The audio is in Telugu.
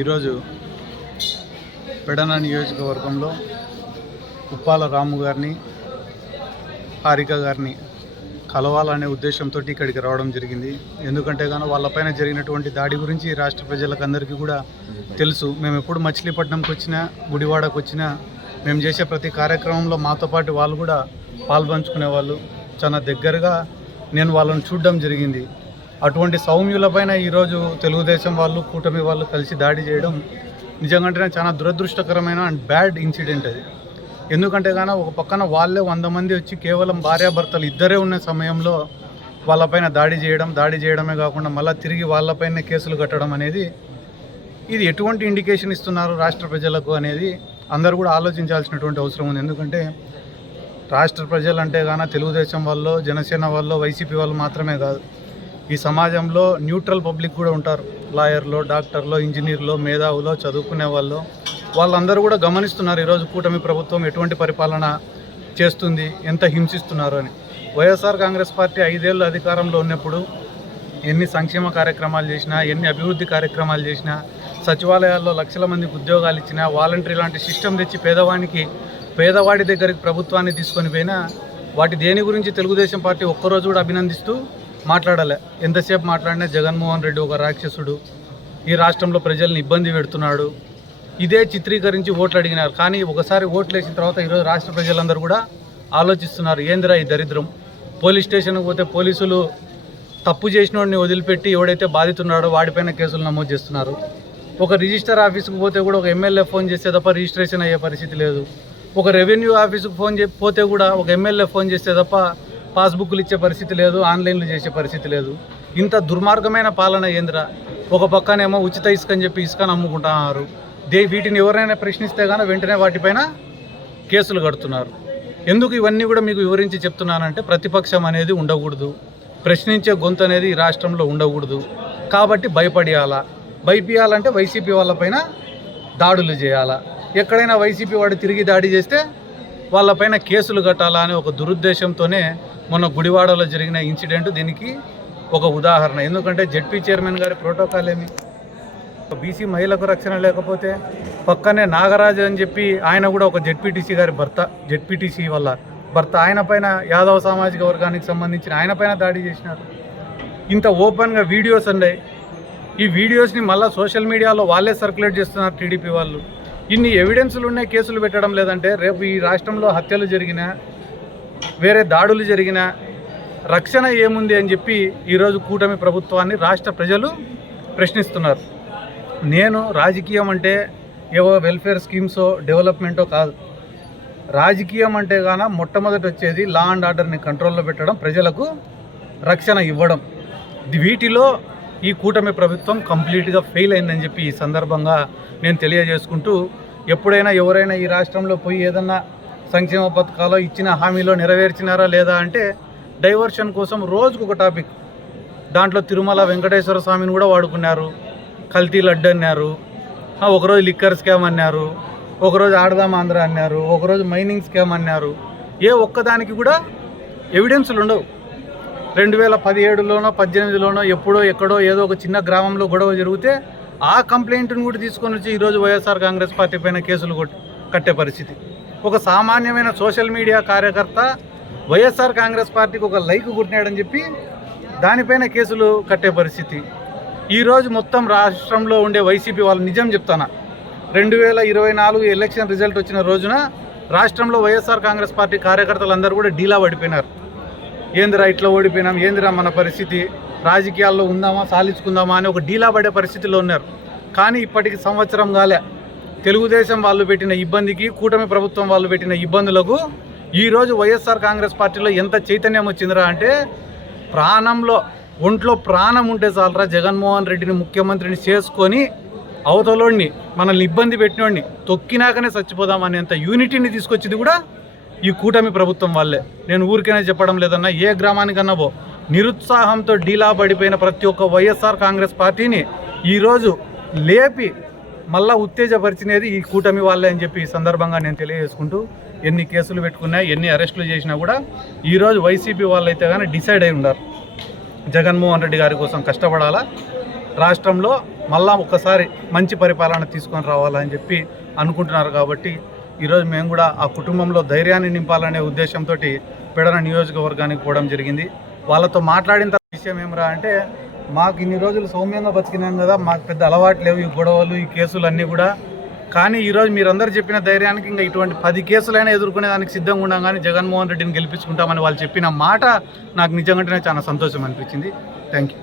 ఈరోజు పెడన నియోజకవర్గంలో ఉప్పాల రాము గారిని హారిక గారిని కలవాలనే ఉద్దేశంతో ఇక్కడికి రావడం జరిగింది. ఎందుకంటే కానీ వాళ్ళపైన జరిగినటువంటి దాడి గురించి రాష్ట్ర ప్రజలకు అందరికీ కూడా తెలుసు. మేము ఎప్పుడు మచిలీపట్నంకి వచ్చినా, గుడివాడకు వచ్చినా, మేము చేసే ప్రతి కార్యక్రమంలో మాతో పాటు వాళ్ళు కూడా పాల్పంచుకునేవాళ్ళు. చాలా దగ్గరగా నేను వాళ్ళని చూడడం జరిగింది. అటువంటి సౌమ్యులపైన ఈరోజు తెలుగుదేశం వాళ్ళు, కూటమి వాళ్ళు కలిసి దాడి చేయడం నిజంగానే చాలా దురదృష్టకరమైన అండ్ బ్యాడ్ ఇన్సిడెంట్ అది. ఎందుకంటే కానీ ఒక పక్కన వాళ్ళే 100 మంది వచ్చి కేవలం భార్యాభర్తలు ఇద్దరే ఉన్న సమయంలో వాళ్ళపైన దాడి చేయడమే కాకుండా మళ్ళీ తిరిగి వాళ్ళపైన కేసులు కట్టడం అనేది ఇది ఎటువంటి ఇండికేషన్ ఇస్తున్నారు రాష్ట్ర ప్రజలకు అనేది అందరూ కూడా ఆలోచించాల్సినటువంటి అవసరం ఉంది. ఎందుకంటే రాష్ట్ర ప్రజలు అంటే కానీ తెలుగుదేశం వాళ్ళు, జనసేన వాళ్ళు, వైసీపీ వాళ్ళు మాత్రమే కాదు, ఈ సమాజంలో న్యూట్రల్ పబ్లిక్ కూడా ఉంటారు. లాయర్లు, డాక్టర్లు, ఇంజనీర్లు, మేధావులు, చదువుకునే వాళ్ళు, వాళ్ళందరూ కూడా గమనిస్తున్నారు ఈరోజు కూటమి ప్రభుత్వం ఎటువంటి పరిపాలన చేస్తుంది, ఎంత హింసిస్తున్నారు అని. వైఎస్ఆర్ కాంగ్రెస్ పార్టీ 5 ఏళ్ళు అధికారంలో ఉన్నప్పుడు ఎన్ని సంక్షేమ కార్యక్రమాలు చేసినా, ఎన్ని అభివృద్ధి కార్యక్రమాలు చేసినా, సచివాలయాల్లో లక్షల మందికి ఉద్యోగాలు ఇచ్చినా, వాలంటరీ లాంటి సిస్టమ్ తెచ్చి పేదవాడి దగ్గరికి ప్రభుత్వాన్ని తీసుకొని పోయినా వాటి దేని గురించి తెలుగుదేశం పార్టీ ఒక్కరోజు కూడా అభినందిస్తూ మాట్లాడాలి. ఎంతసేపు మాట్లాడినా జగన్మోహన్ రెడ్డి ఒక రాక్షసుడు, ఈ రాష్ట్రంలో ప్రజల్ని ఇబ్బంది పెడుతున్నాడు, ఇదే చిత్రీకరించి ఓట్లు అడిగినారు. కానీ ఒకసారి ఓట్లు వేసిన తర్వాత ఈరోజు రాష్ట్ర ప్రజలందరూ కూడా ఆలోచిస్తున్నారు, ఏందిరా ఈ దరిద్రం. పోలీస్ స్టేషన్కి పోతే పోలీసులు తప్పు చేసిన వాడిని వదిలిపెట్టి ఎవడైతే బాధితున్నాడో వాడిపైన కేసులు నమోదు చేస్తున్నారు. ఒక రిజిస్టర్ ఆఫీస్కి పోతే కూడా ఒక ఎమ్మెల్యే ఫోన్ చేస్తే తప్ప రిజిస్ట్రేషన్ అయ్యే పరిస్థితి లేదు. ఒక రెవెన్యూ ఆఫీసుకు పోతే కూడా ఒక ఎమ్మెల్యే ఫోన్ చేస్తే తప్ప పాస్బుక్లు ఇచ్చే పరిస్థితి లేదు, ఆన్లైన్లు చేసే పరిస్థితి లేదు. ఇంత దుర్మార్గమైన పాలన ఏందిరా. ఒక పక్కనేమో ఉచిత ఇసుక అని చెప్పి ఇసుకను అమ్ముకుంటున్నారు. వీటిని ఎవరైనా ప్రశ్నిస్తే కానీ వెంటనే వాటిపైన కేసులు కడుతున్నారు. ఎందుకు ఇవన్నీ కూడా మీకు వివరించి చెప్తున్నానంటే ప్రతిపక్షం అనేది ఉండకూడదు, ప్రశ్నించే గొంతు అనేది ఈ రాష్ట్రంలో ఉండకూడదు. కాబట్టి భయపడాలంటే వైసీపీ వాళ్ళపైన దాడులు చేయాలా, ఎక్కడైనా వైసీపీ వాడు తిరిగి దాడి చేస్తే వాళ్ళపైన కేసులు కట్టాలా అనే ఒక దురుద్దేశంతోనే మొన్న గుడివాడలో జరిగిన ఇన్సిడెంట్ దీనికి ఒక ఉదాహరణ. ఎందుకంటే జెడ్పీ చైర్మన్ గారి ప్రోటోకాల్ ఏమి, బీసీ మహిళలకు రక్షణ లేకపోతే పక్కనే నాగరాజు అని చెప్పి ఆయన కూడా ఒక జెడ్పీటీసీ గారి భర్త, జెడ్పీటీసీ వల్ల భర్త, ఆయన పైన యాదవ సామాజిక వర్గానికి సంబంధించిన ఆయన పైన దాడి చేసినారు. ఇంత ఓపెన్గా వీడియోస్ ఉన్నాయి. ఈ వీడియోస్ని మళ్ళీ సోషల్ మీడియాలో వాళ్ళే సర్క్యులేట్ చేస్తున్నారు టీడీపీ వాళ్ళు. ఇన్ని ఎవిడెన్సులు ఉన్నాయి, కేసులు పెట్టడం లేదంటే రేపు ఈ రాష్ట్రంలో హత్యలు జరిగినా, వేరే దాడులు జరిగినా రక్షణ ఏముంది అని చెప్పి ఈరోజు కూటమి ప్రభుత్వాన్ని రాష్ట్ర ప్రజలు ప్రశ్నిస్తున్నారు. నేను రాజకీయం అంటే ఏవో వెల్ఫేర్ స్కీమ్సో డెవలప్మెంటో కాదు. రాజకీయం అంటే గాన మొట్టమొదటి వచ్చేది లా అండ్ ఆర్డర్ని కంట్రోల్లో పెట్టడం, ప్రజలకు రక్షణ ఇవ్వడం. వీటిలో ఈ కూటమి ప్రభుత్వం కంప్లీట్గా ఫెయిల్ అయిందని చెప్పి ఈ సందర్భంగా నేను తెలియజేసుకుంటూ, ఎప్పుడైనా ఎవరైనా ఈ రాష్ట్రంలో పోయి ఏదన్నా సంక్షేమ పథకాలు ఇచ్చిన హామీలో నెరవేర్చినారా లేదా అంటే డైవర్షన్ కోసం రోజుకు ఒక టాపిక్. దాంట్లో తిరుమల వెంకటేశ్వర స్వామిని కూడా వాడుకున్నారు, కల్తీ లడ్డు అన్నారు, ఒకరోజు లిక్కర్ స్కామ్ అన్నారు, ఒకరోజు ఆడదాం ఆంధ్ర అన్నారు, ఒకరోజు మైనింగ్ స్కామ్ అన్నారు. ఏ ఒక్కదానికి కూడా ఎవిడెన్సులు ఉండవు. 2017లోనో 18లోనో ఎప్పుడో ఎక్కడో ఏదో ఒక చిన్న గ్రామంలో గొడవ జరిగితే ఆ కంప్లైంట్ను కూడా తీసుకొని వచ్చి ఈరోజు వైఎస్ఆర్ కాంగ్రెస్ పార్టీ పైన కేసులు కట్టే పరిస్థితి. ఒక సామాన్యమైన సోషల్ మీడియా కార్యకర్త వైఎస్ఆర్ కాంగ్రెస్ పార్టీకి ఒక లైక్ కొట్టినాడని చెప్పి దానిపైన కేసులు కట్టే పరిస్థితి. ఈరోజు మొత్తం రాష్ట్రంలో ఉండే వైసీపీ వాళ్ళు, నిజం చెప్తానా, 2024 ఎలక్షన్ రిజల్ట్ వచ్చిన రోజున రాష్ట్రంలో వైఎస్ఆర్ కాంగ్రెస్ పార్టీ కార్యకర్తలందరూ కూడా డీలా పడిపోయినారు. ఏందిరా ఇట్లా ఓడిపోయినాం, ఏందిరా మన పరిస్థితి, రాజకీయాల్లో ఉందామా సాలించుకుందామా అని ఒక డీలా పడే పరిస్థితిలో ఉన్నారు. కానీ ఇప్పటికి సంవత్సరం కాలే, తెలుగుదేశం వాళ్ళు పెట్టిన ఇబ్బందికి, కూటమి ప్రభుత్వం వాళ్ళు పెట్టిన ఇబ్బందులకు ఈరోజు వైఎస్ఆర్ కాంగ్రెస్ పార్టీలో ఎంత చైతన్యం వచ్చిందిరా అంటే, ఒంట్లో ప్రాణం ఉంటే చాలరా జగన్మోహన్ రెడ్డిని ముఖ్యమంత్రిని చేసుకొని అవతలోడిని, మనల్ని ఇబ్బంది పెట్టినోడిని తొక్కినాకనే చచ్చిపోదామనేంత యూనిటీని తీసుకొచ్చింది కూడా ఈ కూటమి ప్రభుత్వం వాళ్ళే. నేను ఊరికైనా చెప్పడం లేదన్నా, ఏ గ్రామానికన్నా నిరుత్సాహంతో డీలా పడిపోయిన ప్రతి ఒక్క వైఎస్ఆర్ కాంగ్రెస్ పార్టీని ఈరోజు లేపి మళ్ళా ఉత్తేజపరిచినది ఈ కూటమి వాళ్ళే అని చెప్పి ఈ సందర్భంగా నేను తెలియజేసుకుంటూ, ఎన్ని కేసులు పెట్టుకున్నా, ఎన్ని అరెస్టులు చేసినా కూడా ఈరోజు వైసీపీ వాళ్ళైతే కానీ డిసైడ్ అయి ఉన్నారు, జగన్మోహన్ రెడ్డి గారి కోసం కష్టపడాలా, రాష్ట్రంలో మళ్ళా ఒక్కసారి మంచి పరిపాలన తీసుకొని రావాలని చెప్పి అనుకుంటున్నారు. కాబట్టి ఈరోజు మేము కూడా ఆ కుటుంబంలో ధైర్యాన్ని నింపాలనే ఉద్దేశంతో పెడన నియోజకవర్గానికి పోవడం జరిగింది. వాళ్ళతో మాట్లాడిన తర్వాత విషయం ఏమరా అంటే, మాకు ఇన్ని రోజులు సౌమ్యంగా బతికినాం కదా, మాకు పెద్ద అలవాటు లేవు ఈ గొడవలు ఈ కేసులు అన్నీ కూడా. కానీ ఈరోజు మీరందరూ చెప్పిన ధైర్యానికి ఇంకా ఇటువంటి 10 కేసులైనా ఎదుర్కొనే దానికి సిద్ధంగా ఉన్నాం, కానీ జగన్మోహన్ రెడ్డిని గెలిపించుకుంటామని వాళ్ళు చెప్పిన మాట నాకు నిజంగానే చాలా సంతోషం అనిపించింది. Thank you.